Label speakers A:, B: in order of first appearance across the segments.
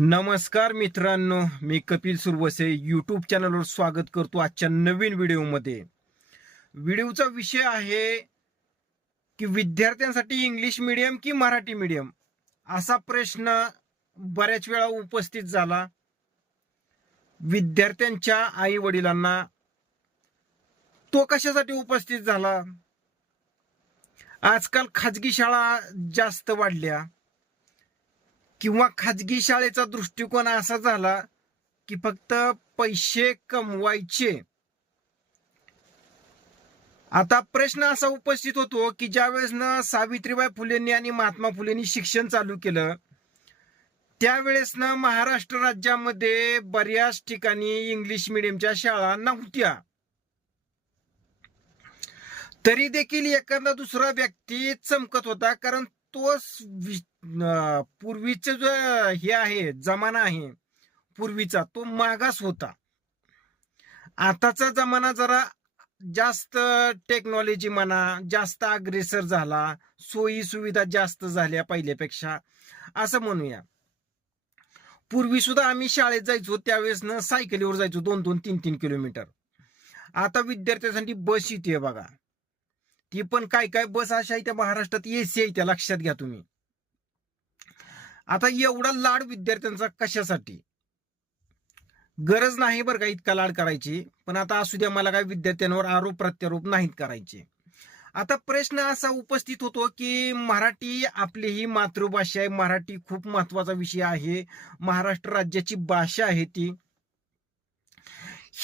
A: नमस्कार मित्रांनो मी कपिल सुरवसे यूट्यूब चॅनलवर स्वागत करतो आजच्या नवीन व्हिडिओमध्ये व्हिडिओचा विषय आहे की विद्यार्थ्यांसाठी इंग्लिश मीडियम की मराठी मीडियम असा प्रश्न बऱ्याच वेळा उपस्थित झाला. विद्यार्थ्यांच्या आई वडिलांना तो कशासाठी उपस्थित झाला? आजकाल खाजगी शाळा जास्त वाढल्या. किंवा खाजगी शाळेचा दृष्टिकोन असा झाला की फक्त पैसे कमवायचे. आता प्रश्न असा उपस्थित होतो की ज्यावेळेस ना सावित्रीबाई फुलेंनी आणि महात्मा फुलेंनी शिक्षण चालू केलं त्यावेळेस ना महाराष्ट्र राज्यामध्ये बऱ्याच ठिकाणी इंग्लिश मिडियमच्या शाळा नव्हत्या. तरी देखील एखादा दुसरा व्यक्ती चमकत होता कारण तो पूर्वीचा जो हे आहे जमाना आहे पूर्वीचा तो मागास होता. आताचा जमाना जरा जास्त टेक्नॉलॉजी म्हणा जास्त अग्रेसर झाला सोयी सुविधा जास्त झाल्या पहिल्यापेक्षा असं म्हणूया. पूर्वी सुद्धा आम्ही शाळेत जायचो त्यावेळेस ना सायकलीवर जायचो दोन दोन तीन तीन किलोमीटर. आता विद्यार्थ्यांसाठी बस येते बघा. ती पण काय काय बस अशा आहे त्या महाराष्ट्रात एसी आहे त्या लक्षात घ्या तुम्ही. आता एवढा लाड विद्यार्थ्यांचा कशासाठी? गरज नाही बरं का इतका लाड करायची पण आता असू द्या मला काय विद्यार्थ्यांवर आरोप प्रत्यारोप नाहीत करायचे. आता प्रश्न असा उपस्थित होतो की मराठी आपली ही मातृभाषा आहे मराठी खूप महत्त्वाचा विषय आहे महाराष्ट्र राज्याची भाषा आहे ती.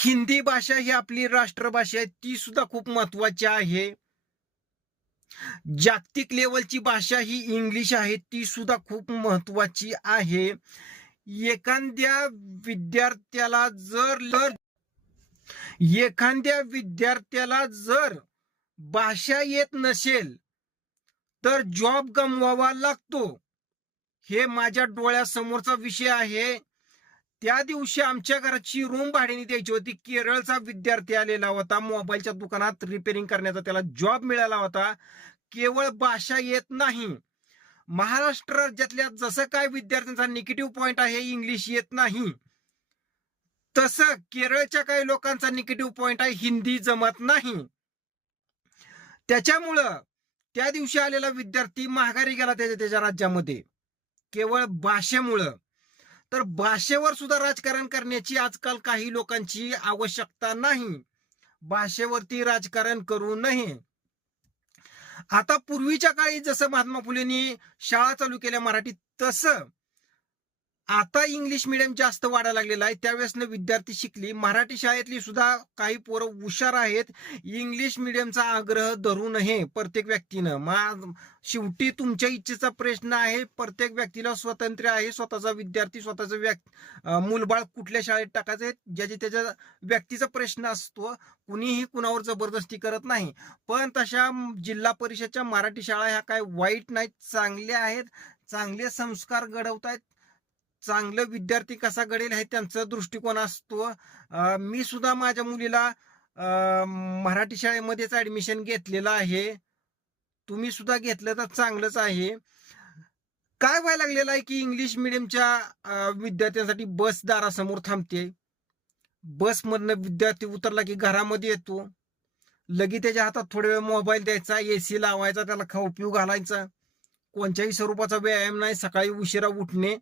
A: हिंदी भाषा ही आपली राष्ट्रभाषा आहे ती सुद्धा खूप महत्वाची आहे. जागतिक लेवलची भाषा ही इंग्लिश आहे ती सुद्धा खूप महत्वाची आहे. एखाद्या विद्यार्थ्याला जर एखाद्या विद्यार्थ्याला जर भाषा येत नसेल तर जॉब गमवावा लागतो. हे माझ्या डोळ्यासमोरचा विषय आहे. त्या दिवशी आमच्या घराची रूम भाड्याने द्यायची होती. केरळचा विद्यार्थी आलेला होता. मोबाईलच्या दुकानात रिपेरिंग करण्याचा त्याला जॉब मिळाला होता. केवळ भाषा येत नाही. महाराष्ट्र राज्यातल्या जसं काय विद्यार्थ्यांचा निगेटिव्ह पॉइंट आहे इंग्लिश येत नाही. तसं केरळच्या काही लोकांचा निगेटिव्ह पॉइंट आहे हिंदी जमत नाही. त्याच्यामुळं त्या दिवशी आलेला विद्यार्थी माघारी गेला त्याच्या त्याच्या राज्यामध्ये. केवळ भाषेमुळं. तर भाषेवर सुद्धा राजकारण करण्याची आजकाल काही लोकांची आवश्यकता नाही. भाषेवरती राजकारण करू नये. आता पूर्वीच्या काळी जसं महात्मा फुलेंनी शाळा चालू केल्या मराठीत तसं आता इंग्लिश मिडियम जास्त वाढायला लागलेला आहे. त्यावेळेस विद्यार्थी शिकली. मराठी शाळेतली सुद्धा काही पोरं हुशार आहेत. इंग्लिश मिडियमचा आग्रह धरू नये प्रत्येक व्यक्तीनं. मा शेवटी तुमच्या इच्छेचा प्रश्न आहे. प्रत्येक व्यक्तीला स्वातंत्र्य आहे. स्वतःचा विद्यार्थी स्वतःचं व्यक् मूलबाळ कुठल्या शाळेत टाकायचं आहे? त्याच्या व्यक्तीचा प्रश्न असतो. कुणीही कुणावर जबरदस्ती करत नाही. पण तशा जिल्हा परिषदच्या मराठी शाळा ह्या काय वाईट नाहीत. चांगल्या आहेत. चांगले संस्कार घडवतायत. चांगलं विद्यार्थी कसा घडेल हे त्यांचा दृष्टिकोन असतो. मी सुद्धा माझ्या मुलीला मराठी शाळेमध्येच ऍडमिशन घेतलेलं आहे. तुम्ही सुद्धा घेतलं तर चांगलंच आहे. काय व्हायला लागलेलं आहे की इंग्लिश मिडियमच्या विद्यार्थ्यांसाठी बस दारासमोर थांबते. बसमधनं विद्यार्थी उतरला की घरामध्ये येतो. लगे त्याच्या हातात थोडे वेळ मोबाईल द्यायचा एसी लावायचा त्याला खाऊ पिऊ घालायचा? कोणत्याही स्वरूपाचा व्यायाम नाही सकाळी उशिरा उठणे.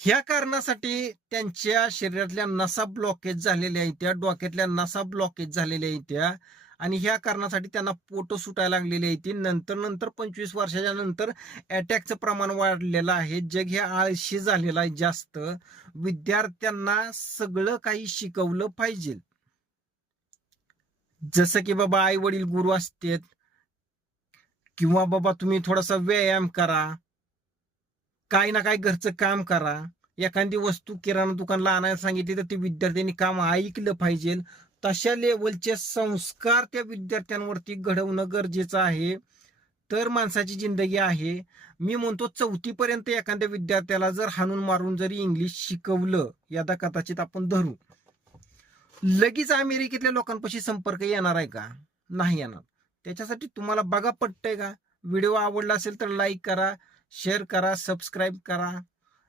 A: ह्या कारणासाठी त्यांच्या शरीरातल्या नसा ब्लॉकेज झालेल्या आहेत त्या डोक्यातल्या नसा ब्लॉकेज झालेल्या आहेत. त्या आणि ह्या कारणासाठी त्यांना पोट सुटायला लागलेले आहेत. नंतर नंतर पंचवीस वर्षाच्या नंतर अटॅकचं प्रमाण वाढलेलं आहे. जग हे आळशी झालेलं आहे जास्त. विद्यार्थ्यांना सगळं काही शिकवलं पाहिजे. जसं की बाबा आई वडील गुरु असतात. किंवा बाबा तुम्ही थोडासा व्यायाम करा. काही ना काही घरचं काम करा. एखादी वस्तू किराणा दुकानला आणायला सांगितली तर ते विद्यार्थ्यांनी काम ऐकलं पाहिजे. तशा लेवलचे संस्कार त्या विद्यार्थ्यांवरती घडवणं गरजेचं आहे. तर माणसाची जिंदगी आहे. मी म्हणतो चौथीपर्यंत एखाद्या विद्यार्थ्याला जर हाणून मारून जरी इंग्लिश शिकवलं यादा कदाचित आपण धरू. लगेच अमेरिकेतल्या लोकांपाशी संपर्क येणार आहे का? नाही येणार. त्याच्यासाठी तुम्हाला बघा पटतंय का? व्हिडिओ आवडला असेल तर लाईक करा. शेअर करा सबस्क्राईब करा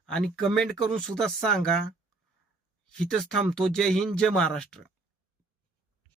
A: आणि कमेंट करून सुद्धा सांगा. हिथंच थांबतो. जय हिंद जय महाराष्ट्र.